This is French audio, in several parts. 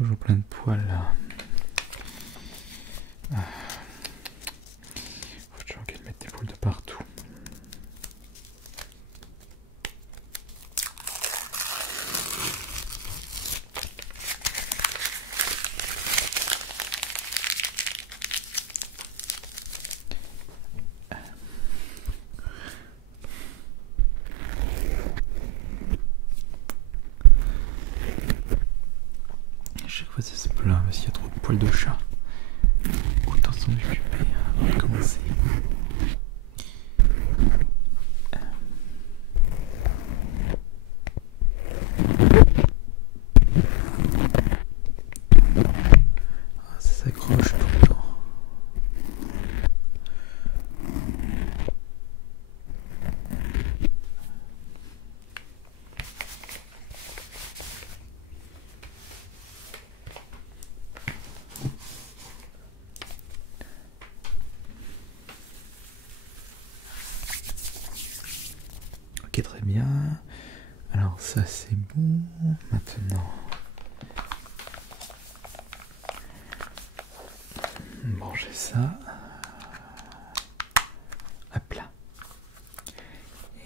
toujours plein de poils là. Faut toujours qu'elle mette des poils de partout. Chaque fois ça se plaint parce qu'il y a trop de poils de chat. Autant s'en occuper avant de commencer. Ah, ça s'accroche tout le temps. Ok, très bien. Alors ça c'est bon. Maintenant, manger ça. Hop là.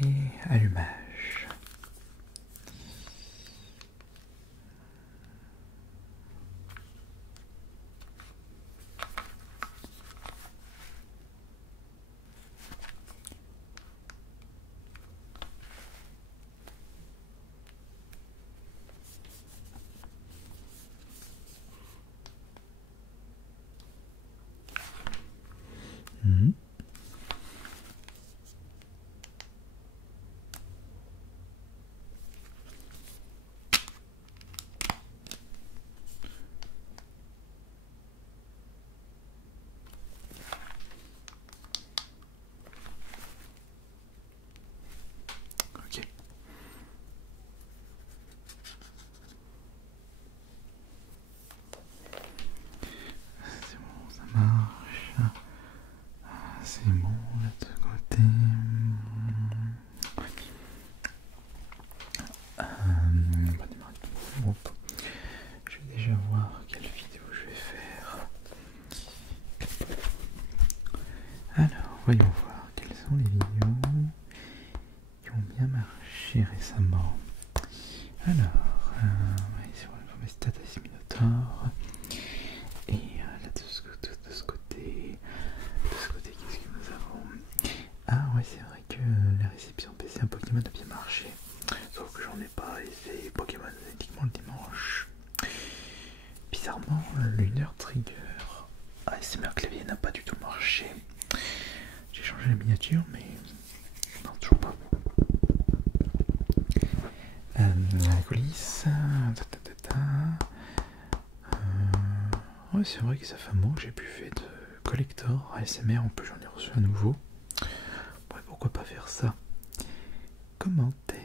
Et allumage. Ok. C'est bon, ça marche. C'est bon, là de ce côté. On va démarrer le groupe. Je vais déjà voir quelle vidéo je vais faire. Alors, voyons voir quelles sont les vidéos qui ont bien marché récemment. Alors, sur le Stat Minotaur. Et là de ce côté, qu'est-ce que nous avons? Ah ouais, c'est vrai que la réception PC un Pokémon a bien marché. Sauf que j'en ai pas et c'est Pokémon uniquement le dimanche. Bizarrement, Lunar Trigger ASMR clavier n'a pas du tout marché. J'ai changé la miniature, mais non, toujours pas. La coulisse. Ouais, c'est vrai que ça fait un moment que j'ai plus fait de collector ASMR. En plus, j'en ai reçu à nouveau. Ouais, pourquoi pas faire ça? Commentaire.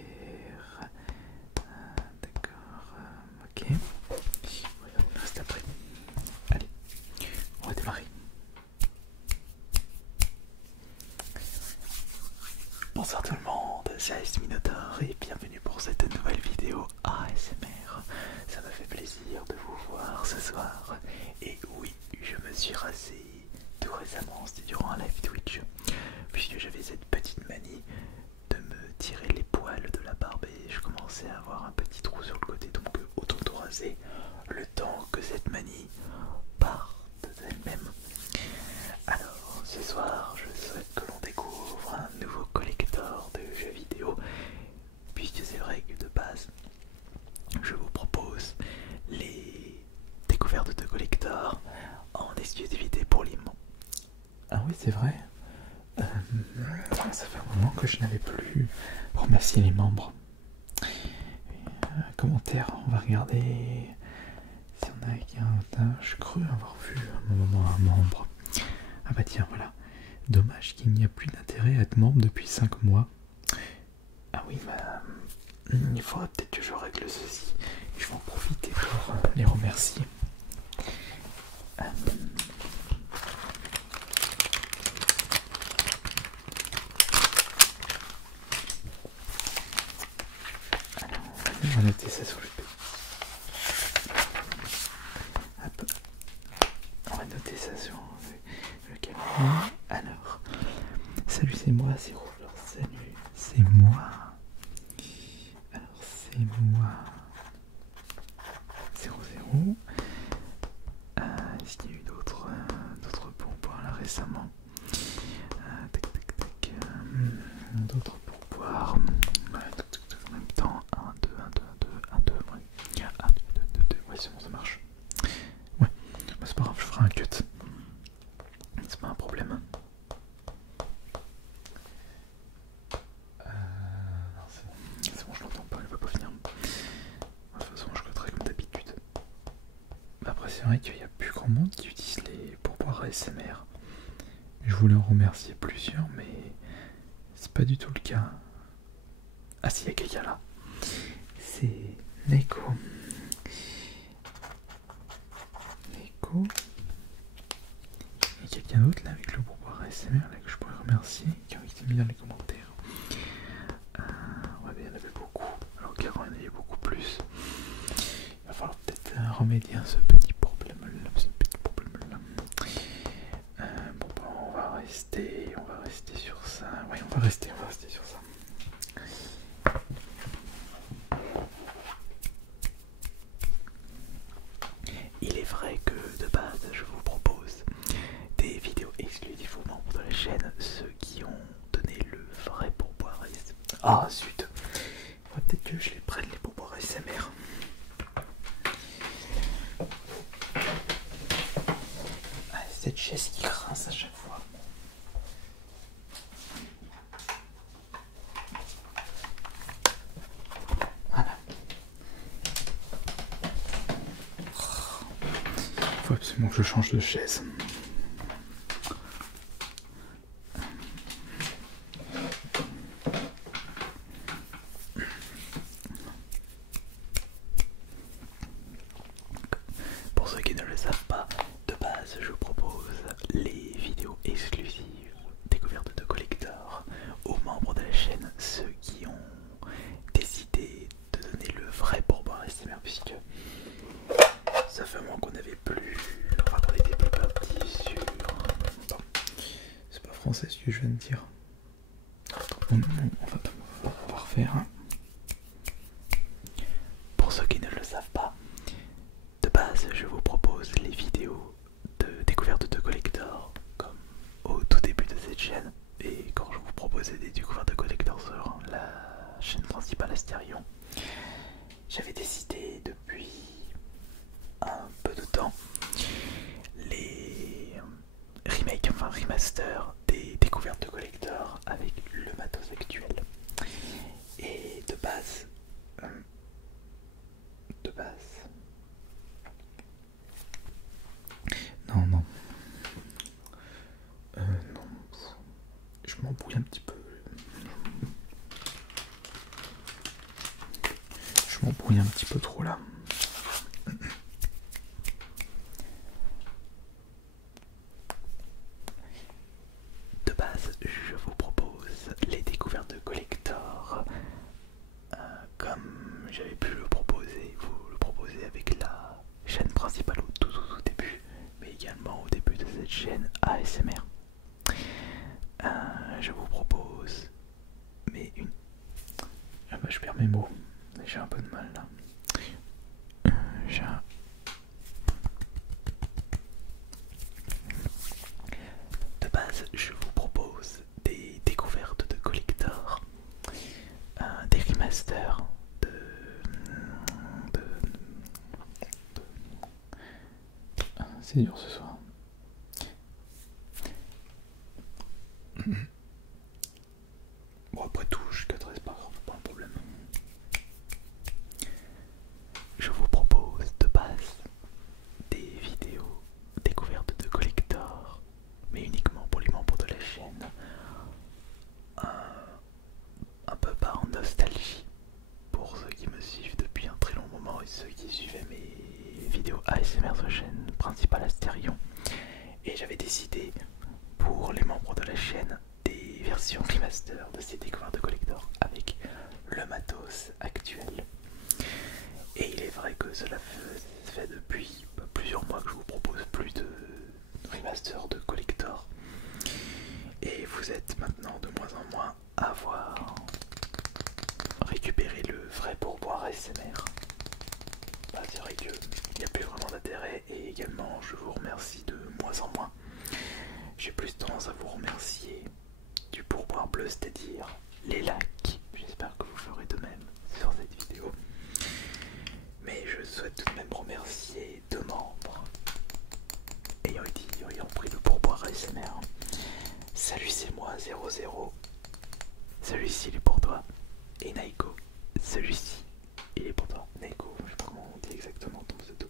D'accord. Ok. On reste après. Allez, on va démarrer. Bonsoir tout le monde, c'est AS Minotaur et bienvenue pour cette nouvelle vidéo ASMR. Ça me fait plaisir de vous voir ce soir. Et oui, je me suis rasé tout récemment, c'était durant un live Twitch, puisque j'avais cette petite manie de me tirer les poils de la barbe et je commençais à avoir un petit trou sur le côté, donc autant tout raser le temps que cette manie parte d'elle-même. Alors ce soir je souhaite que l'on découvre un nouveau collector de jeux vidéo, puisque c'est vrai que de base je vous propose les découvertes de collector en exclusivité pour les membres. Ah oui, c'est vrai. Ça fait un moment que je n'avais plus remercié les membres. Commentaire, on va regarder si on a quelqu'un. Je crois avoir vu à un moment un membre. Ah bah tiens, voilà. Dommage qu'il n'y a plus d'intérêt à être membre depuis 5 mois. Ah oui, bah il faudra peut-être que je règle ceci. Je vais en profiter pour les remercier. Alors, on va noter ça sur le petit. Zero Fleur, salut, c'est moi. Alors c'est moi. 00. Est-ce qu'il y a eu d'autres pourboires là récemment? Tac tac tac. D'autres pourboires. En même temps. 1, 2, 1, 2, 1, 2, 1, 2, ouais. 1, 2, 2, 2, 2. Ouais, c'est bon, ça marche. Ouais, bah, c'est pas grave, je ferai un cut. C'est pas un problème. Non, c'est bon, je l'entends pas, elle va pas finir. De toute façon, je cutterai comme d'habitude. Après, c'est vrai qu'il n'y a plus grand monde qui utilise les pourboires ASMR. Je voulais en remercier plusieurs, mais c'est pas du tout le cas. Ah si, il y a quelqu'un là. C'est Neko. Neko. Il y a quelqu'un d'autre là avec le pourboire ASMR là que je pourrais remercier, qui a été mis dans les commentaires. Ouais, mais il y en avait beaucoup. Alors qu'avant il y en avait beaucoup plus. Il va falloir peut-être remédier à ce petit problème là. Bon bah on va rester sur ça. Oui, on va rester sur ça. Il est vrai que de base je vous propose des vidéos exclusives aux membres de la chaîne, ceux qui ont donné le vrai pourboire. Ah zut, peut-être que je les prenne les pourboires ASMR. Ah, cette chaise qui grince à chaque fois. Voilà. Faut absolument que je change de chaise. Pour ceux qui ne le savent pas, de base je vous propose les vidéos exclusives découvertes de collecteurs aux membres de la chaîne, ceux qui ont décidé de donner le vrai pourboire ASMR, puisque ça fait un moment qu'on n'avait plus, enfin qu'on était plus parti sur... Bon, c'est pas français ce que je viens de dire. On va refaire. Pour ceux qui ne le savent pas, de base je vous propose les vidéos de découverte de collecteurs comme au tout début de cette chaîne, et quand je vous proposais des découvertes de collecteurs sur la chaîne principale Astérion, j'avais décidé depuis un peu de temps les remakes, enfin remaster des découvertes de collecteurs avec le matos actuel. Et de base non, je m'embrouille un petit peu. Je m'embrouille un petit peu trop là. De base, je vous propose les découvertes de collector comme j'avais pu le proposer, vous le proposer avec la chaîne principale au tout début, mais également au début de cette chaîne ASMR. Je vous propose, mais une... Ah bah je perds mes mots, j'ai un peu de mal là. De base, je vous propose des découvertes de collector, des remasters c'est dur ce soir. Bon, après tout, je cutterai, c'est pas grave, pas un problème. Je vous propose de base des vidéos découvertes de collector, mais uniquement pour les membres de la chaîne, un peu par nostalgie pour ceux qui me suivent depuis un très long moment et ceux qui suivaient mes vidéos ASMR sur la chaîne principale Astérion. Et j'avais décidé pour les membres de la chaîne des versions remaster de ces découvertes de collector avec le matos actuel. Et il est vrai que cela fait depuis plusieurs mois que je vous propose plus de remaster de collector. Et vous êtes maintenant de moins en moins à avoir récupéré le vrai pourboire ASMR. Bah, c'est vrai qu'il n'y a plus vraiment d'intérêt et également je vous remercie de moins en moins. J'ai plus tendance à vous remercier du pourboire bleu, c'est-à-dire les likes. J'espère que vous ferez de même sur cette vidéo. Mais je souhaite tout de même remercier deux membres ayant pris le pourboire ASMR. Salut, c'est moi 00. Celui-ci il est pour toi. Et Naiko, celui-ci il est pour toi. Naiko, je sais pas comment on dit exactement ton pseudo.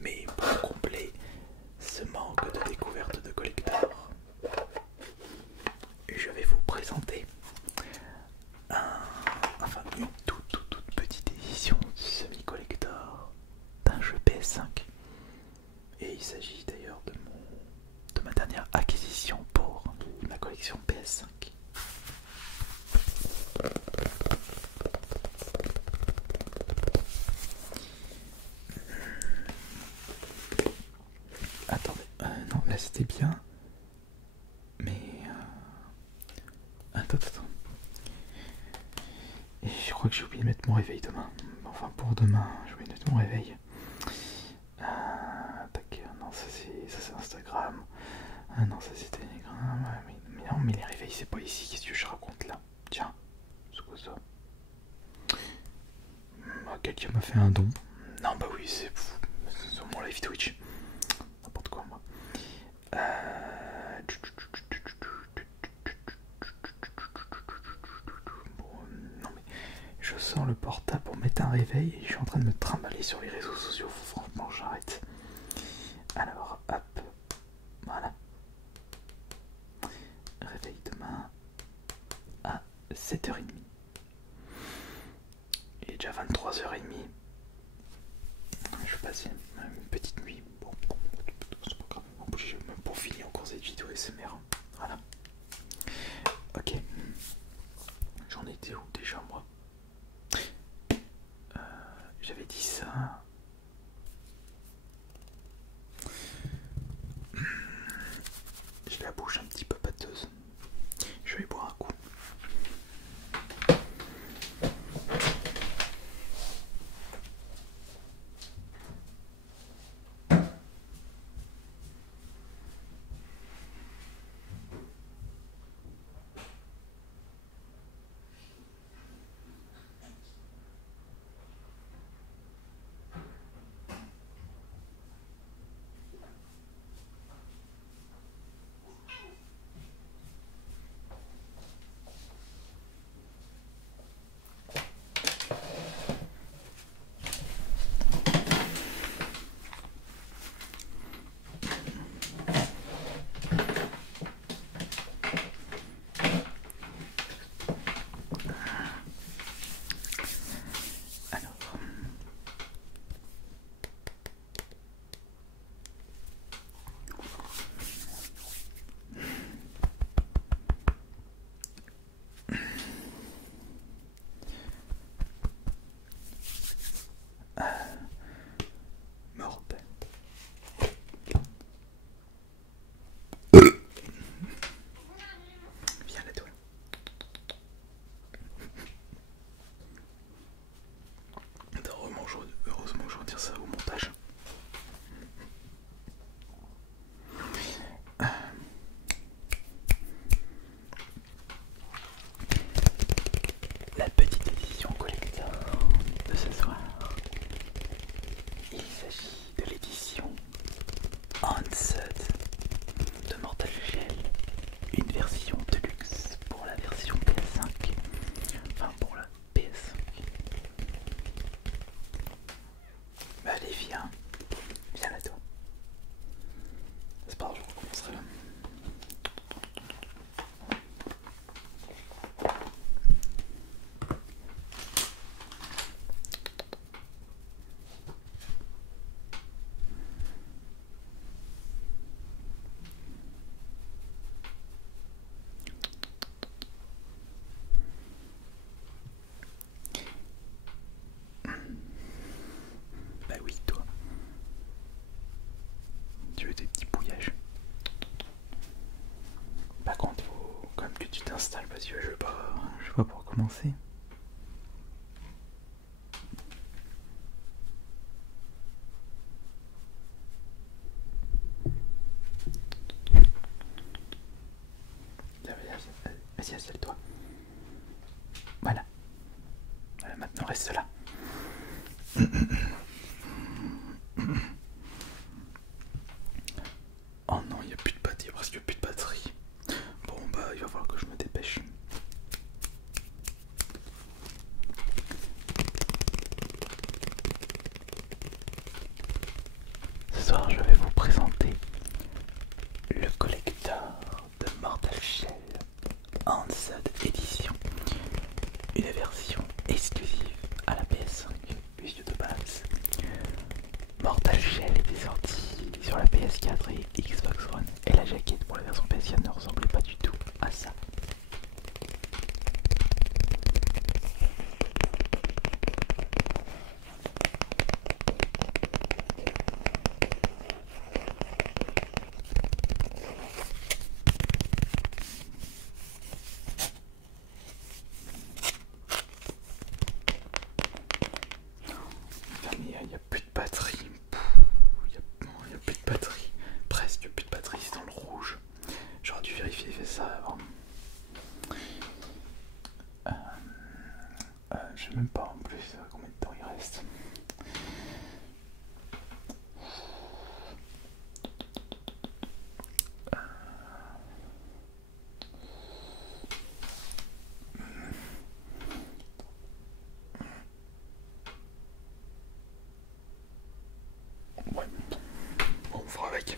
Mais pour combler ce manque de découverte de collector, je vais vous présenter une toute petite édition semi-collector d'un jeu PS5. Et il s'agit d'ailleurs de ma dernière acquisition pour ma collection PS5. Attendez, non, là c'était bien. Mais... Attends. Et je crois que j'ai oublié de mettre mon réveil demain. Enfin, pour demain, j'ai oublié de mettre mon réveil. Tac, non, ça c'est Instagram. Ah non, ça c'est Telegram. Ouais, mais non, mais les réveils c'est pas ici. Qu'est-ce que je raconte là? Tiens, c'est quoi ça? Quelqu'un m'a fait un don. Non, bah oui, c'est sur mon live Twitch. N'importe quoi, moi. Bon, non, mais je sors le portable pour mettre un réveil et je suis en train de me trimballer sur les réseaux sociaux. Franchement, j'arrête. Alors, hop. Voilà. Réveil demain à 7h30. Il est déjà 23h30. Je vais passer une petite nuit. Bon, c'est pas grave. En plus, j'ai même pas fini encore cette vidéo SMR. Voilà. Ok. J'en étais où déjà, moi? J'avais dit ça. J'ai la bouche un petit peu pâteuse. Je vais boire un coup. t'installe parce que je vais pas pouvoir commencer. Vas-y, installe-toi. Voilà. Voilà, maintenant reste là. Oh non, il n'y a plus de batterie, il y a presque plus de batterie. Bon bah il va falloir que je me dépêche. Ce soir je vais vous présenter le collector de Mortal Shell Enhanced Edition. Une version exclusive à la PS5 puisque de base Mortal Shell était sorti sur la PS4 et Xbox One et la jaquette pour la version PS4 ne ressemblait pas du tout à ça. Il n'y a plus de batterie. Il n'y a plus de batterie. Presque plus de batterie, c'est dans le rouge. J'aurais dû vérifier ça avant. Je sais même pas en plus combien de temps il reste. Ouais, bon, on fera avec.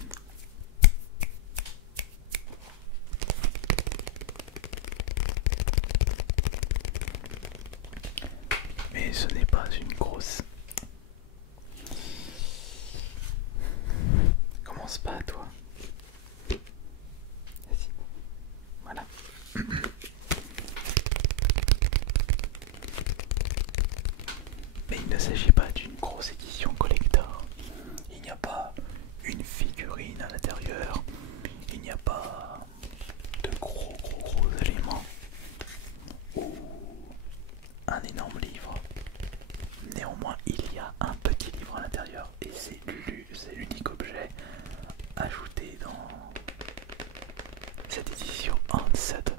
Mais ce n'est pas une grosse. Commence pas, toi. Vas-y. Voilà. Mais il ne s'agit pas d'une grosse édition collector. Il n'y a pas une figurine à l'intérieur. Il n'y a pas de gros éléments. Ou un énorme livre. Néanmoins, il y a un petit livre à l'intérieur. Et c'est l'unique objet ajouté dans cette édition Enhanced.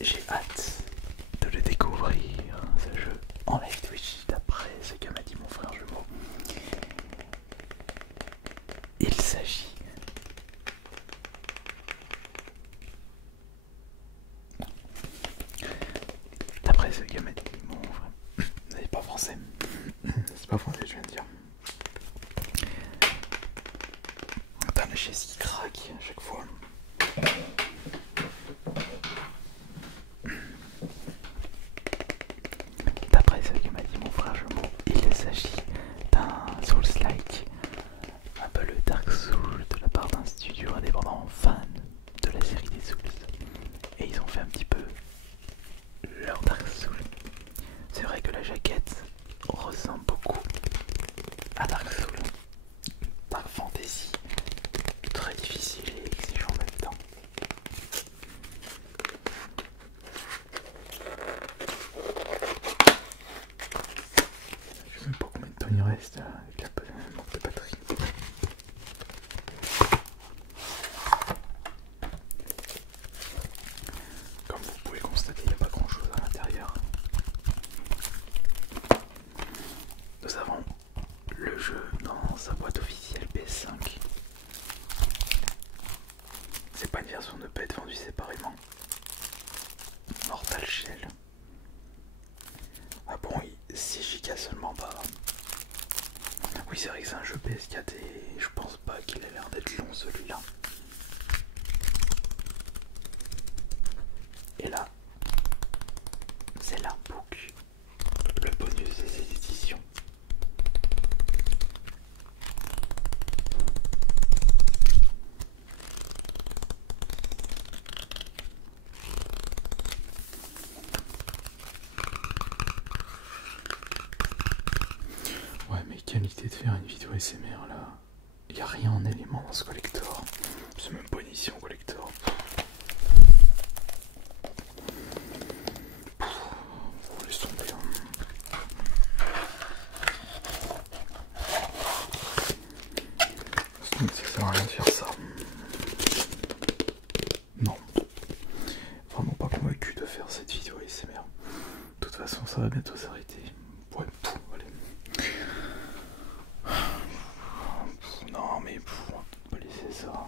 J'ai hâte de le découvrir, ce jeu, en live Twitch, d'après ce que m'a dit mon frère jumeau. Il s'agit d'après ce que m'a dit mon frère. C'est pas français. C'est pas français, je viens de dire. Attends, la chaise qui craque à chaque fois. D'après ce que m'a dit mon frère jumeau, il s'agit d'un Souls-like, un peu le Dark Souls de la part d'un studio indépendant fan de la série des Souls. Et ils ont fait un petit peu leur Dark Souls. C'est vrai que la jaquette ressemble beaucoup à Dark Souls. Dark Fantasy, très difficile et exigeant en même temps. Je sais même pas combien de temps il reste avec la manque de batterie. Comme vous pouvez constater, il n'y a pas grand chose à l'intérieur. Nous avons le jeu dans sa boîte officielle PS5. C'est pas une version ne peut être vendue séparément. Mortal Shell. Ah bon, 6 Go seulement, pas. Oui, c'est vrai que c'est un jeu PS4 et je pense pas qu'il ait l'air d'être long celui-là. Et là, c'est l'artbook, le bonus de cette édition. qualité de faire une vidéo SMR là. Il n'y a rien en élément dans ce collector. C'est même pas une édition collector. Laisse tomber. Ça sert à rien de faire ça. Non. Vraiment pas convaincu de faire cette vidéo ASMR. De toute façon, ça va bientôt s'arrêter. Ouais, allez. Non, mais on va pas laisser ça.